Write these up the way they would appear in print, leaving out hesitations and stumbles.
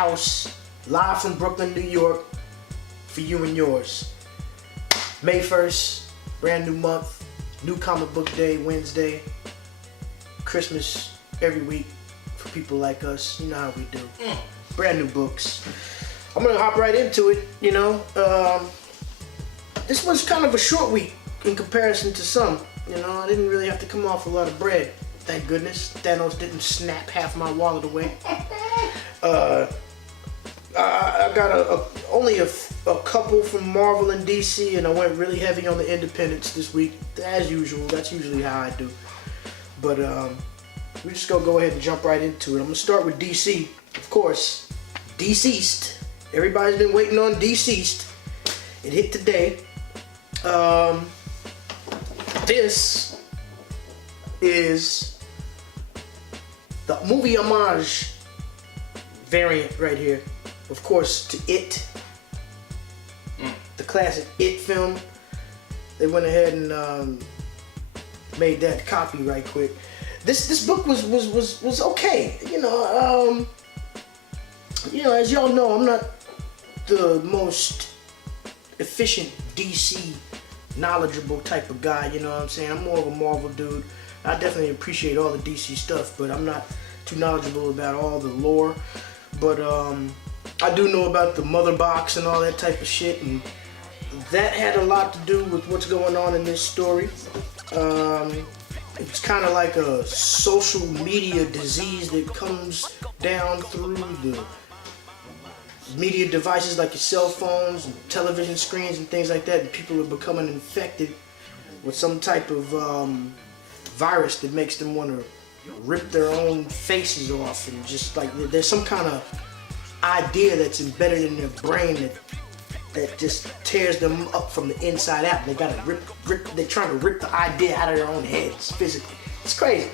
house, live from Brooklyn, New York, for you and yours. May 1st, brand new month, new comic book day, Wednesday, Christmas every week for people like us. You know how we do. Brand new books. I'm gonna hop right into it, you know. This was kind of a short week in comparison to some. You know, I didn't really have to come off a lot of bread. Thank goodness. Thanos didn't snap half my wallet away. I got only a couple from Marvel and DC, and I went really heavy on the independents this week, as usual. That's usually how I do. But we're just gonna go ahead and jump right into it. I'm gonna start with DC, of course. Deceased. Everybody's been waiting on Deceased. It hit today. This is the movie homage variant right here, of course, to It, the classic It film. They went ahead and made that copy right quick. This book was okay. You know, as y'all know, I'm not the most efficient DC knowledgeable type of guy, you know what I'm saying? I'm more of a Marvel dude. I definitely appreciate all the DC stuff, but I'm not too knowledgeable about all the lore. But I do know about the mother box and all that type of shit, and that had a lot to do with what's going on in this story. It's kind of like a social media disease that comes down through the media devices like your cell phones and television screens and things like that, and people are becoming infected with some type of virus that makes them want to rip their own faces off, and just like there's some kind of idea that's embedded in their brain that just tears them up from the inside out. They gotta rip. They're trying to rip the idea out of their own heads physically. It's crazy.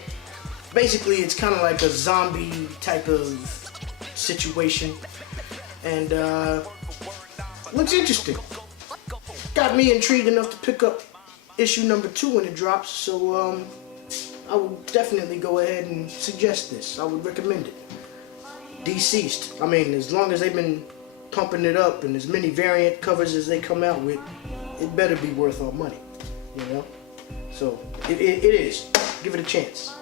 Basically, it's kind of like a zombie type of situation. And looks interesting. Got me intrigued enough to pick up issue number 2 when it drops. So I would definitely go ahead and suggest this. I would recommend it. Deceased. I mean, as long as they've been pumping it up and as many variant covers as they come out with, it better be worth our money. You know? So it is. Give it a chance.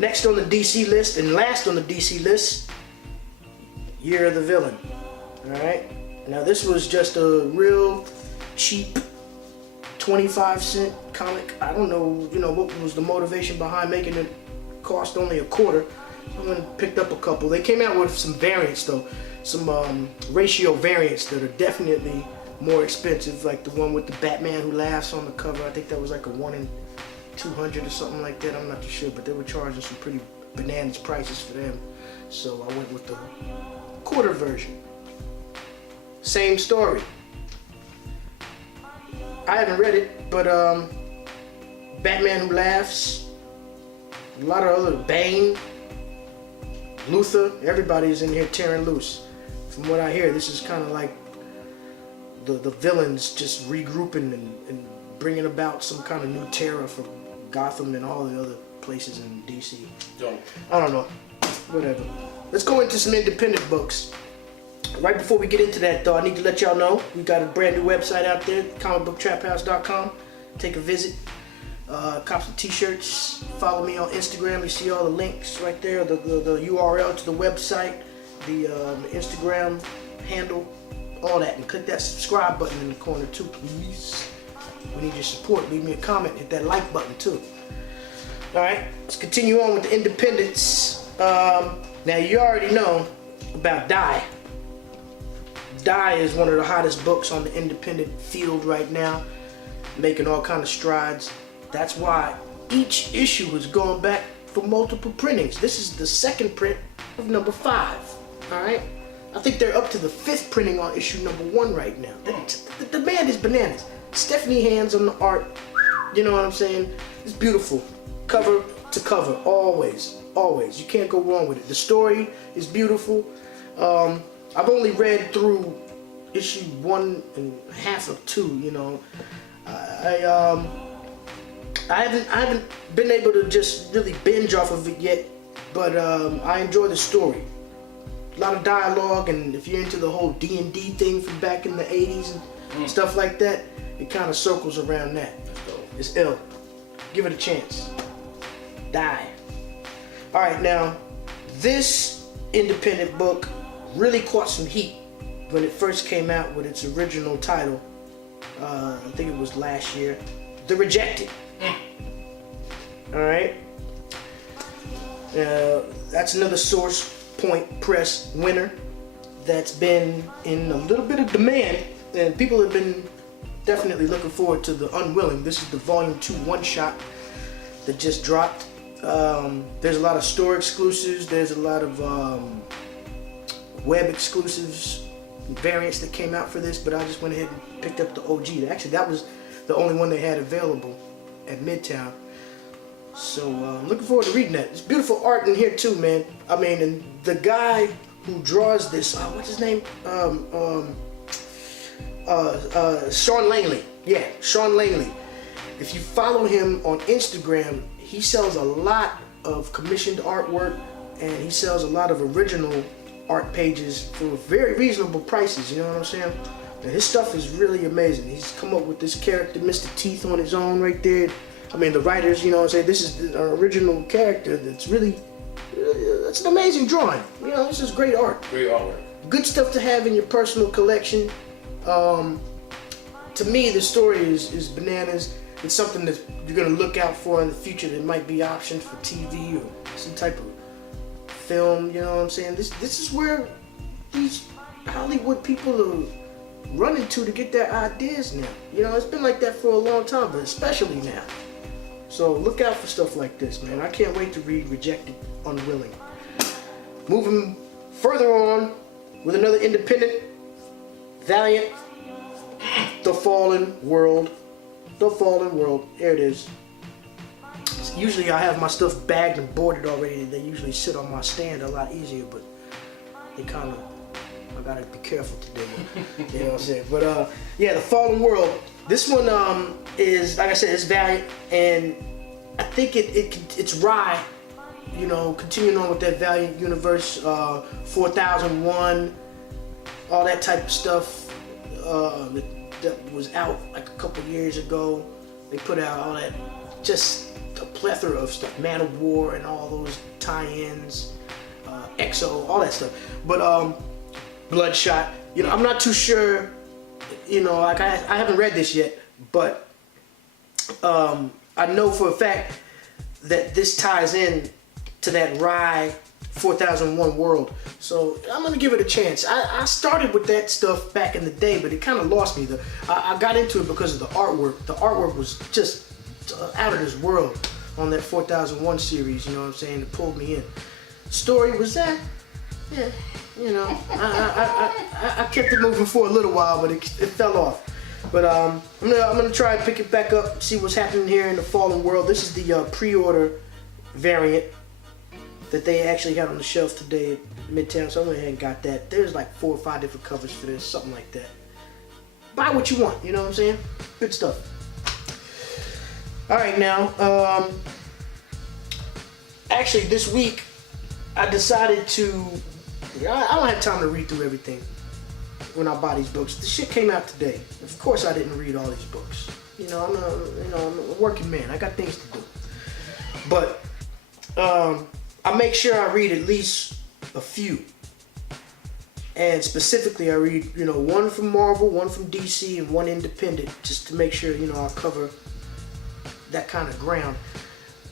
Next on the DC list, and last on the DC list, Year of the Villain. Alright? Now this was just a real cheap 25-cent comic. I don't know, what was the motivation behind making it cost only a quarter. Someone picked up a couple. They came out with some variants though. Some ratio variants that are definitely more expensive, like the one with the Batman who laughs on the cover. I think that was like a 1 in 200 or something like that. I'm not too sure, but they were charging some pretty bananas prices for them. So I went with the quarter version. Same story. I haven't read it, but Batman Who Laughs, a lot of other Bane, Luthor, everybody's in here tearing loose. From what I hear, this is kind of like the villains just regrouping and bringing about some kind of new terror for Gotham and all the other places in DC. I don't know. Whatever. Let's go into some independent books. Right before we get into that though, I need to let y'all know we got a brand new website out there, comicbooktraphouse.com. Take a visit. Cop some t-shirts. Follow me on Instagram. You see all the links right there, the URL to the website, the Instagram handle, all that. And click that subscribe button in the corner too, please. We need your support. Leave me a comment. Hit that like button too. Alright, let's continue on with the independents. Now you already know about Die. Die is one of the hottest books on the independent field right now, making all kind of strides. That's why each issue is going back for multiple printings. This is the second print of number 5. Alright? I think they're up to the 5th printing on issue number 1 right now. The demand is bananas. Stephanie Hands on the art. You know what I'm saying? It's beautiful. Cover to cover. Always. Always. You can't go wrong with it. The story is beautiful. I've only read through issue 1.5 of 2, you know. I haven't been able to just really binge off of it yet, but I enjoy the story. a lot of dialogue, and if you're into the whole D&D thing from back in the 80s and stuff like that, it kind of circles around that. It's ill. Give it a chance. Die. All right, now, this independent book really caught some heat when it first came out with its original title. I think it was last year. The Rejected. All right. That's another Source Point Press winner that's been in a little bit of demand, and people have been definitely looking forward to The Unwilling. This is the Volume 2 one-shot that just dropped. There's a lot of store exclusives. There's a lot of web exclusives, variants that came out for this, but I just went ahead and picked up the OG. Actually, that was the only one they had available at Midtown. So I'm looking forward to reading that. It's beautiful art in here too, man. I mean, and the guy who draws this, what's his name? Sean Langley. Yeah, Sean Langley. If you follow him on Instagram, he sells a lot of commissioned artwork, and he sells a lot of original art pages for very reasonable prices, you know what I'm saying? And his stuff is really amazing. He's come up with this character, Mr. Teeth, on his own right there. I mean, the writers, you know what I'm saying, this is an original character that's really, that's an amazing drawing. You know, this is great art. Great artwork. Good stuff to have in your personal collection. To me, the story is bananas. It's something that you're gonna look out for in the future that might be optioned for TV or some type of film, you know what I'm saying? This is where these Hollywood people are running to get their ideas now. You know, it's been like that for a long time, but especially now. So look out for stuff like this, man. I can't wait to read Rejected, Unwilling. Moving further on with another independent, Valiant, The Fallen World. The Fallen World. There it is. Usually I have my stuff bagged and boarded already. They usually sit on my stand a lot easier, but they kind of, I gotta be careful today. You know what I'm saying? But yeah, The Fallen World. This one is, like I said, it's Valiant, and I think it's Rye. You know, continuing on with that Valiant universe, 4001, all that type of stuff that was out like a couple years ago. They put out all that, just a plethora of stuff, Man of War and all those tie-ins, EXO, all that stuff. But Bloodshot, you know, I'm not too sure, you know, like I haven't read this yet, but I know for a fact that this ties in to that Rye 4001 world. So I'm gonna give it a chance. I started with that stuff back in the day, but it kind of lost me. I got into it because of the artwork. The artwork was just out of this world on that 4001 series, you know what I'm saying? It pulled me in. Story was that, yeah, you know, I kept it moving for a little while, but it fell off. But I'm gonna try and pick it back up, see what's happening here in The Fallen World. This is the pre-order variant that they actually had on the shelf today at Midtown, so I went ahead and got that. There's like 4 or 5 different covers for this, something like that. Buy what you want, you know what I'm saying? Good stuff. All right, now, actually this week I decided to, I don't have time to read through everything when I buy these books. The shit came out today. Of course I didn't read all these books. You know, I'm a working man. I got things to do. But I make sure I read at least a few. And specifically I read, you know, one from Marvel, one from DC, and one independent, just to make sure, you know, I cover that kind of ground.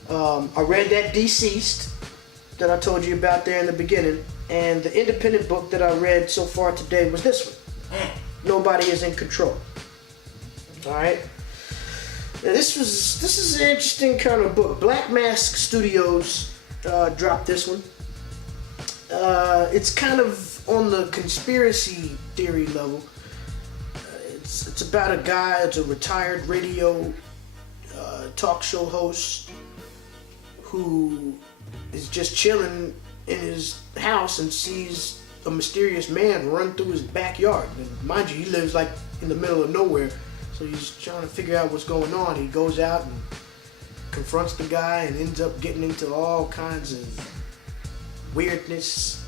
I read that Deceased that I told you about there in the beginning, and the independent book that I read so far today was this one, Nobody is in Control. All right. Now this is an interesting kind of book. Black Mask Studios dropped this one. It's kind of on the conspiracy theory level. It's about a guy. It's a retired radio talk show host who is just chilling in his house and sees a mysterious man run through his backyard. And mind you, he lives like in the middle of nowhere, so he's trying to figure out what's going on. He goes out and confronts the guy and ends up getting into all kinds of weirdness.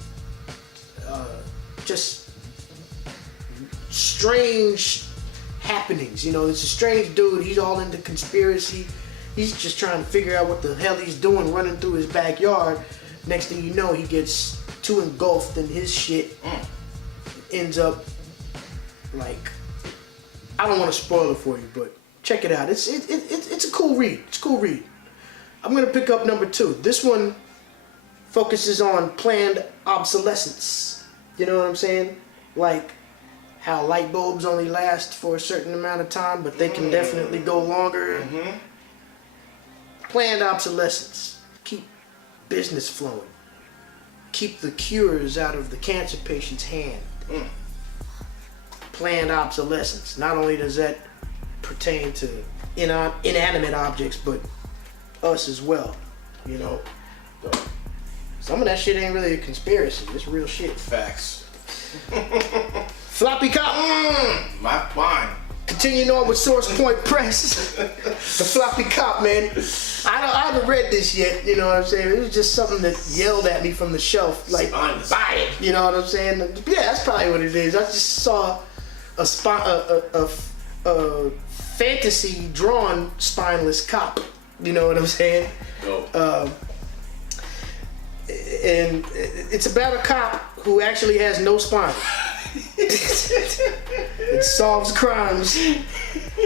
just strange happenings. You know, it's a strange dude. He's all into conspiracy. He's just trying to figure out what the hell he's doing running through his backyard. Next thing you know, he gets too engulfed in his shit. Ends up like, I don't want to spoil it for you, but check it out. It's a cool read. It's a cool read. I'm gonna pick up number 2. This one focuses on planned obsolescence. You know what I'm saying? Like how light bulbs only last for a certain amount of time, but they can definitely go longer. Planned obsolescence. Keep business flowing. Keep the cures out of the cancer patient's hand. Planned obsolescence. Not only does that pertain to inanimate objects, but us as well. You know, some of that shit ain't really a conspiracy. It's real shit. Facts. Floppy Cop. My wine. Continuing on with Source Point Press. The Floppy Cop, man. I haven't read this yet, you know what I'm saying? It was just something that yelled at me from the shelf, like, buy it, you know what I'm saying? Yeah, that's probably what it is. I just saw a fantasy drawn spineless cop, you know what I'm saying? And it's about a cop who actually has no spine. It solves crimes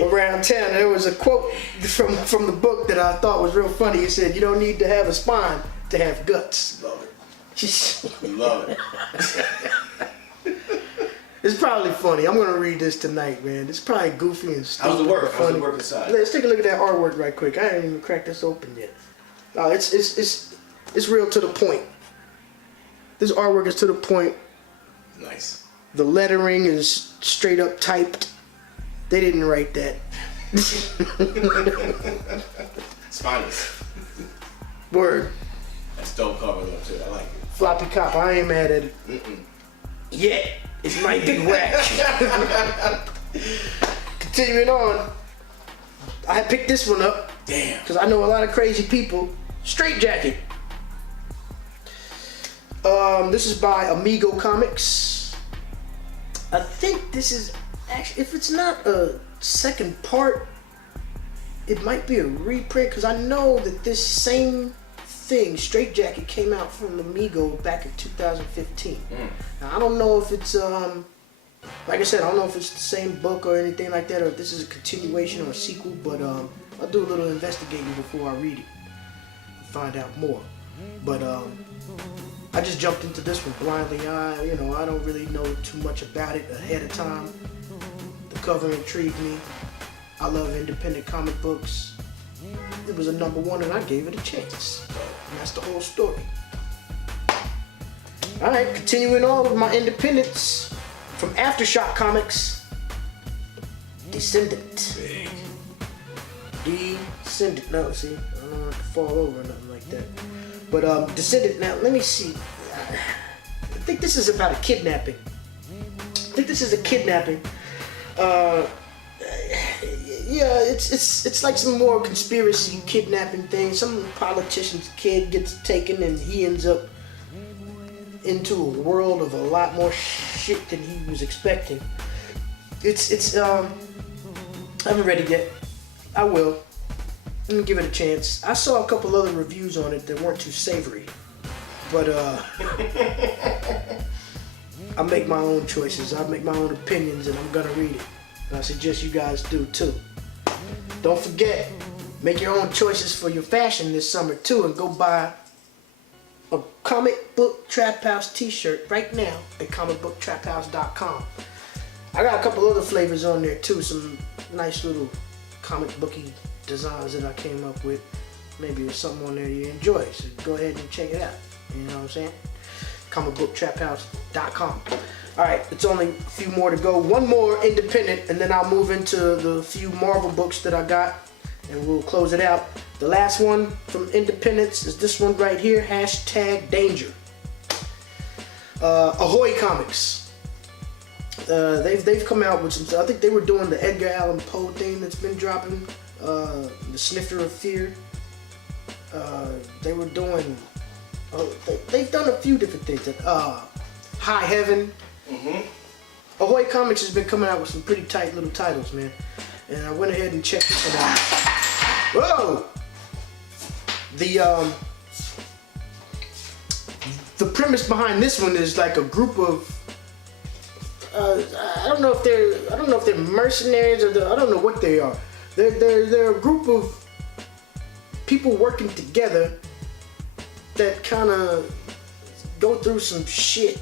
around town. There was a quote from the book that I thought was real funny. It said, "You don't need to have a spine to have guts." Love it. Love it. It's probably funny. I'm gonna read this tonight, man. It's probably goofy and stupid. How's the work? Funny. How's the work inside? Let's take a look at that artwork right quick. I haven't even cracked this open yet. No, it's real to the point. This artwork is to the point. Nice. The lettering is straight up typed. They didn't write that. Spineless. Word. That's dope cover though too. I like it. Floppy Cop. I ain't mad at it. Yet. It might be whack. Continuing on. I picked this one up. Damn. Because I know a lot of crazy people. Straight Jacket. This is by Amigo Comics. I think this is actually, if it's not a second part, it might be a reprint, because I know that this same thing, Straight Jacket, came out from Amigo back in 2015. Now I don't know if it's like I said, I don't know if it's the same book or anything like that, or if this is a continuation or a sequel, but I'll do a little investigating before I read it, find out more. But I just jumped into this one blindly. I don't really know too much about it ahead of time. The cover intrigued me. I love independent comic books. It was a #1 and I gave it a chance. And that's the whole story. Alright, continuing on with my independents from Aftershock Comics. Descendant. Descendant. No, see, I don't want to fall over or nothing like that. But Descendant, now let me see. I think this is about a kidnapping. Yeah, it's like some more conspiracy kidnapping thing. Some politician's kid gets taken and he ends up into a world of a lot more shit than he was expecting. I haven't read it yet. I will. Let me give it a chance. I saw a couple other reviews on it that weren't too savory. But I make my own choices. I make my own opinions, and I'm gonna read it. And I suggest you guys do too. Don't forget, make your own choices for your fashion this summer too, and go buy a Comic Book Trap House t-shirt right now at comicbooktraphouse.com. I got a couple other flavors on there too, some nice little comic booky designs that I came up with. Maybe there's something on there you enjoy, so go ahead and check it out. You know what I'm saying? comicbooktraphouse.com. Alright, it's only a few more to go. One more independent, and then I'll move into the few Marvel books that I got, and we'll close it out. The last one from Independence is this one right here, #Danger. Ahoy Comics. They've come out with some, I think they were doing the Edgar Allan Poe thing that's been dropping, the Snifter of Fear. They were doing, they've done a few different things. High Heaven, Ahoy Comics has been coming out with some pretty tight little titles, man. And I went ahead and checked it out. Whoa! The premise behind this one is like a group of I don't know if they're mercenaries or I don't know what they are. They're a group of people working together that kind of go through some shit.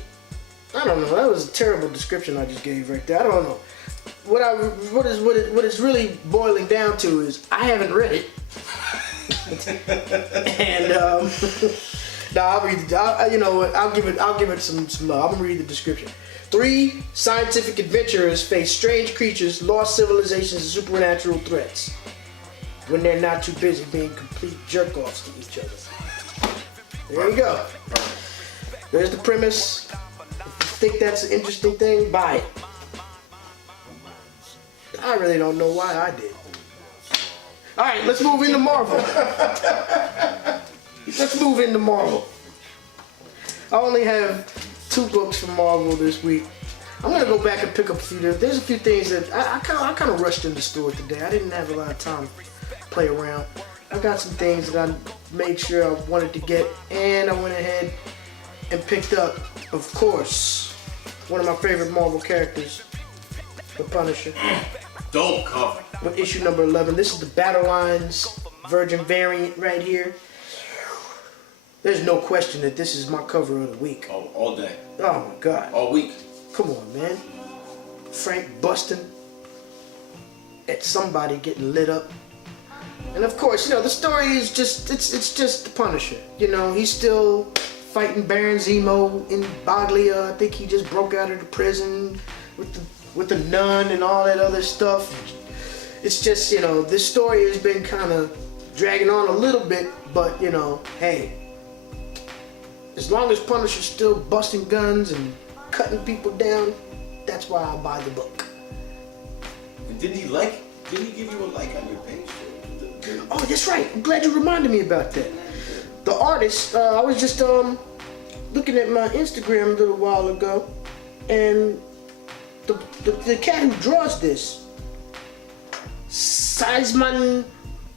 I don't know. That was a terrible description I just gave right there. I don't know. What it's really boiling down to is I haven't read it. And no, I'll read it. I'll give it some love. I'm gonna read the description. 3 scientific adventurers face strange creatures, lost civilizations, and supernatural threats when they're not too busy being complete jerk-offs to each other. There you go. There's the premise. If you think that's an interesting thing, buy it. I really don't know why I did. All right, let's move into Marvel. I only have 2 books from Marvel this week. I'm gonna go back and pick up a few. There's a few things that I kind of rushed in the store today. I didn't have a lot of time to play around. I got some things that I made sure I wanted to get, and I went ahead and picked up, of course, one of my favorite Marvel characters, the Punisher. Dope cover. With issue number 11. This is the Battle Lines Virgin variant right here. There's no question that this is my cover of the week. Oh, all day. Oh my God. All week. Come on, man. Frank busting at somebody getting lit up. And of course, the story is just, it's just the Punisher. He's still fighting Baron Zemo in Baglia. I think he just broke out of the prison with the nun and all that other stuff. It's just, this story has been kind of dragging on a little bit, but hey, as long as Punisher's still busting guns and cutting people down, that's why I buy the book. And didn't he give you a like on your page? Oh, that's right. I'm glad you reminded me about that. The artist, I was just looking at my Instagram a little while ago, and the cat who draws this, Seisman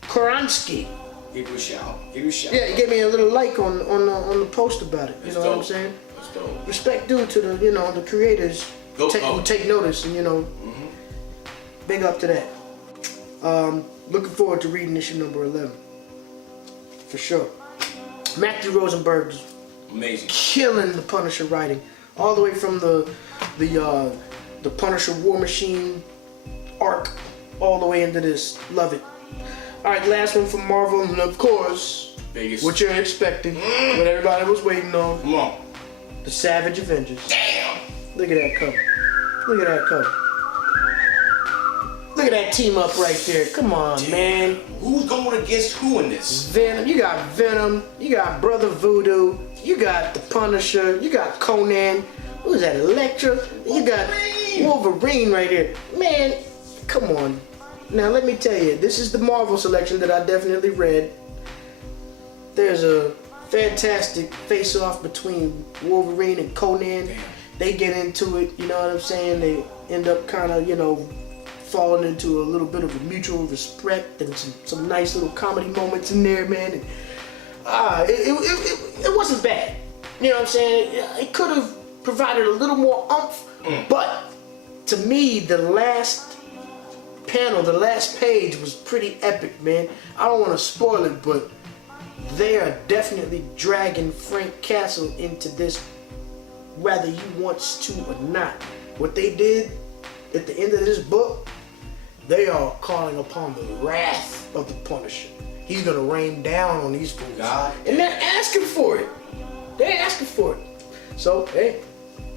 Koransky. Give you a shout. Yeah, he gave me a little like on the post about it. You know what I'm saying? That's dope. Respect due to the creators who take notice, and big up to that. Looking forward to reading issue number 11 for sure. Matthew Rosenberg's amazing, killing the Punisher writing, all the way from the Punisher War Machine arc all the way into this. Love it. All right, last one from Marvel, and of course, biggest. What you're expecting, what everybody was waiting on. Come on. The Savage Avengers. Damn. Look at that cover. Look at that cover. Look at that team up right there. Come on, man. Who's going against who in this? Venom. You got Venom. You got Brother Voodoo. You got the Punisher. You got Conan. Who's that? Elektra. You got Wolverine right here. Man, come on. Now let me tell you, this is the Marvel selection that I definitely read. There's a fantastic face-off between Wolverine and Conan. They get into it, you know what I'm saying? They end up kind of, falling into a little bit of a mutual respect and some nice little comedy moments in there, man. And, it wasn't bad. You know what I'm saying? It could have provided a little more oomph, but to me, the last panel, the last page was pretty epic, man. I don't want to spoil it, but they are definitely dragging Frank Castle into this, whether he wants to or not. What they did at the end of this book, they are calling upon the wrath of the Punisher. He's gonna rain down on these fools. God. And they're asking for it. They're asking for it. So, hey,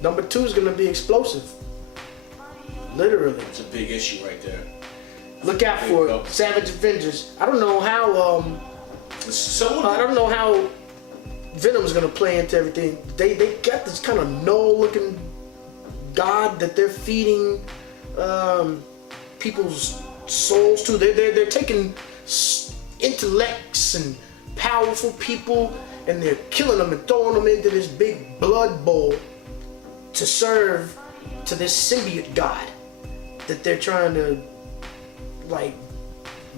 number 2 is gonna be explosive. Literally. It's a big issue right there. Look out for it. Savage Avengers. I don't know how I don't know how Venom's gonna play into everything. They got this kind of null-looking god that they're feeding people's souls to. They're taking intellects and powerful people, and they're killing them and throwing them into this big blood bowl to serve to this symbiote god that they're trying to like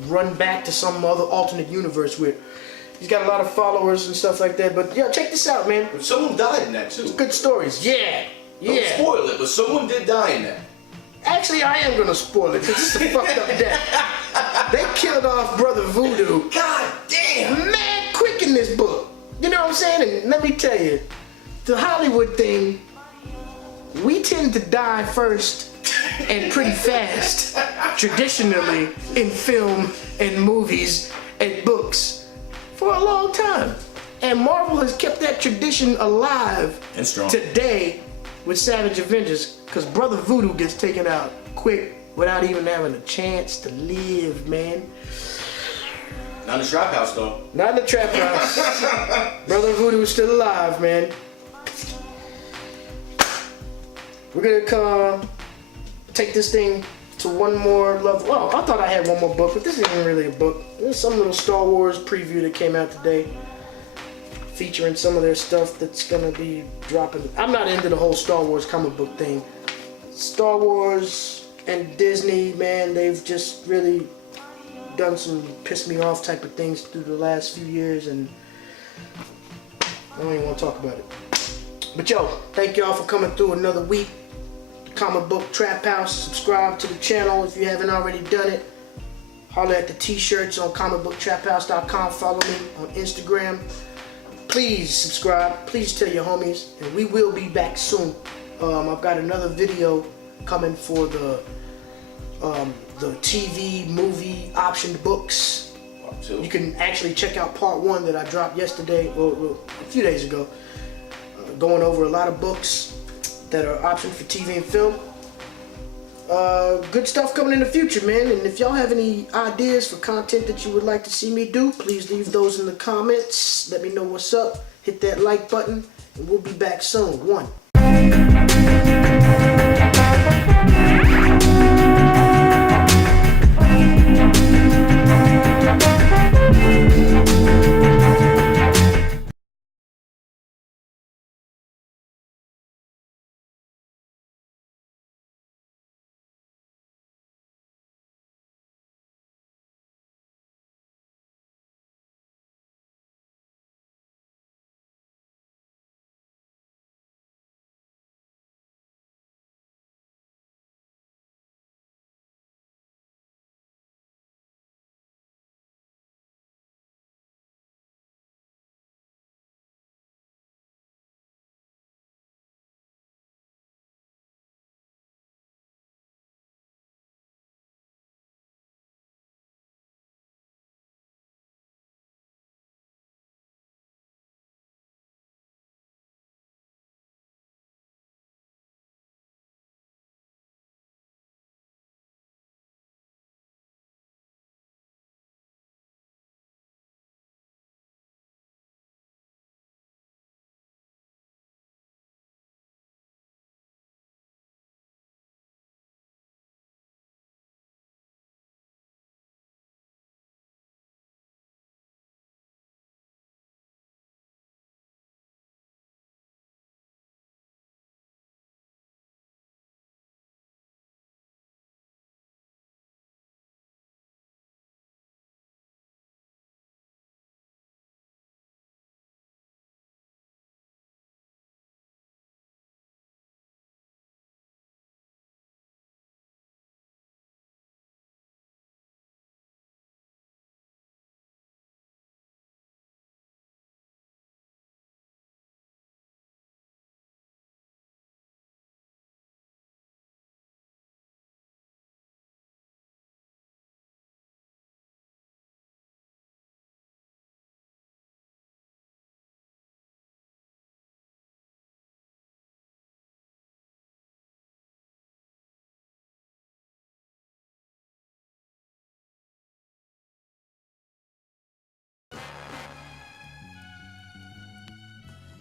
run back to some other alternate universe with. He's got a lot of followers and stuff like that. But yeah, check this out, man. But someone died in that too. Good stories. Yeah. Don't spoil it, but someone did die in that. Actually, I am gonna spoil it because it's a fucked up death. They killed off Brother Voodoo. God damn. Mad quick in this book. You know what I'm saying? And let me tell you, the Hollywood thing, we tend to die first and pretty fast, traditionally in film and movies and books for a long time. And Marvel has kept that tradition alive and strong today with Savage Avengers, because Brother Voodoo gets taken out quick without even having a chance to live, man. Not in the trap house though. Not in the trap house. Brother Voodoo is still alive, man. We're gonna take this thing to one more level. Well, I thought I had one more book, but this isn't really a book. There's some little Star Wars preview that came out today, featuring some of their stuff that's gonna be dropping. I'm not into the whole Star Wars comic book thing. Star Wars and Disney, man, they've just really done some piss me off type of things through the last few years, and I don't even want to talk about it. But yo, thank y'all for coming through another week. Comic Book Trap House. Subscribe to the channel if you haven't already done it. Holler at the t-shirts on comicbooktraphouse.com. Follow me on Instagram. Please subscribe. Please tell your homies, and we will be back soon. I've got another video coming for the TV movie optioned books. You can actually check out part 1 that I dropped yesterday, or a few days ago, going over a lot of books that are optioned for TV and film. Good stuff coming in the future, man. And if y'all have any ideas for content that you would like to see me do, please leave those in the comments. Let me know what's up. Hit that like button, and we'll be back soon. One.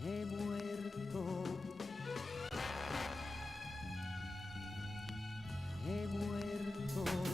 He muerto, he muerto.